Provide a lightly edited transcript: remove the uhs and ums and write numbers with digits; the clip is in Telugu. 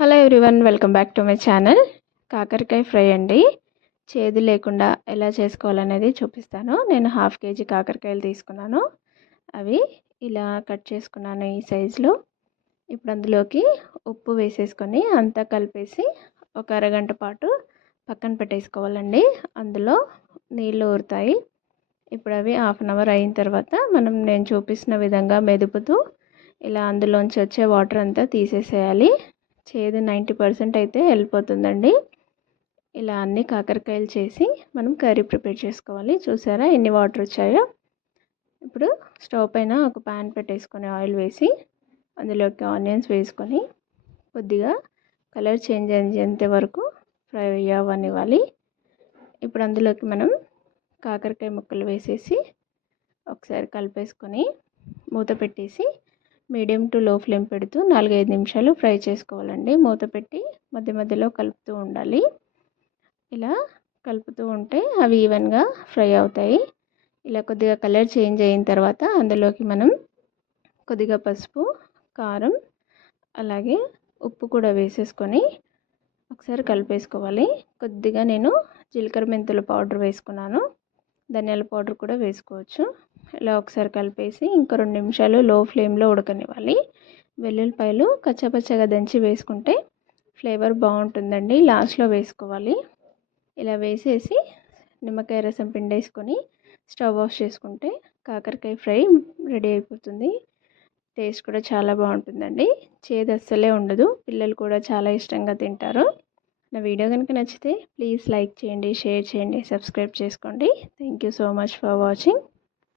Hello everyone, welcome back to my channel. కాకరకాయ ఫ్రై అండి. చేదు లేకుండా ఎలా చేసుకోవాలనేది చూపిస్తాను. నేను హాఫ్ కేజీ కాకరకాయలు తీసుకున్నాను. అవి ఇలా కట్ చేసుకున్నాను ఈ సైజులో. ఇప్పుడు అందులోకి ఉప్పు వేసేసుకొని అంతా కలిపేసి ఒక అరగంట పాటు పక్కన పెట్టేసుకోవాలండి. అందులో నీళ్ళు ఊరుతాయి. ఇప్పుడు అవి హాఫ్ అన్ అవర్ అయిన తర్వాత నేను చూపిస్తున్న విధంగా మెదుపుతూ ఇలా అందులోంచి వచ్చే వాటర్ అంతా తీసేసేయాలి. చేదు 90% అయితే వెళ్ళిపోతుందండి. ఇలా అన్ని కాకరకాయలు చేసి మనం కర్రీ ప్రిపేర్ చేసుకోవాలి. చూసారా ఎన్ని వాటర్ వచ్చాయో. ఇప్పుడు స్టవ్ పైన ఒక ప్యాన్ పెట్టేసుకొని ఆయిల్ వేసి అందులోకి ఆనియన్స్ వేసుకొని కొద్దిగా కలర్ చేంజ్ అయ్యేంత వరకు ఫ్రై అవ్వనివ్వాలి. ఇప్పుడు అందులోకి మనం కాకరకాయ ముక్కలు వేసేసి ఒకసారి కలిపేసుకొని మూత పెట్టేసి మీడియం టు లో ఫ్లేమ్ పెడుతూ 4-5 నిమిషాలు ఫ్రై చేసుకోవాలండి. మూత పెట్టి మధ్య మధ్యలో కలుపుతూ ఉండాలి. ఇలా కలుపుతూ ఉంటే అవి ఈవెన్గా ఫ్రై అవుతాయి. ఇలా కొద్దిగా కలర్ చేంజ్ అయిన తర్వాత అందులోకి మనం కొద్దిగా పసుపు, కారం, అలాగే ఉప్పు కూడా వేసేసుకొని ఒకసారి కలిపేసుకోవాలి. కొద్దిగా నేను జీలకర్ర మెంతుల పౌడర్ వేసుకున్నాను. ధనియాల పౌడర్ కూడా వేసుకోవచ్చు. ఇలా ఒకసారి కలిపేసి ఇంకో 2 నిమిషాలు లో ఫ్లేమ్లో ఉడకనివ్వాలి. వెల్లుల్లిపాయలు కచ్చాపచ్చగా దంచి వేసుకుంటే ఫ్లేవర్ బాగుంటుందండి. లాస్ట్లో వేసుకోవాలి. ఇలా వేసేసి నిమ్మకాయ రసం పిండేసుకొని స్టవ్ ఆఫ్ చేసుకుంటే కాకరకాయ ఫ్రై రెడీ అయిపోతుంది. టేస్ట్ కూడా చాలా బాగుంటుందండి. చేదు అస్సలే ఉండదు. పిల్లలు కూడా చాలా ఇష్టంగా తింటారు. నా వీడియో కనుక నచ్చితే ప్లీజ్ లైక్ చేయండి, షేర్ చేయండి, సబ్స్క్రైబ్ చేసుకోండి. Thank you so much for watching.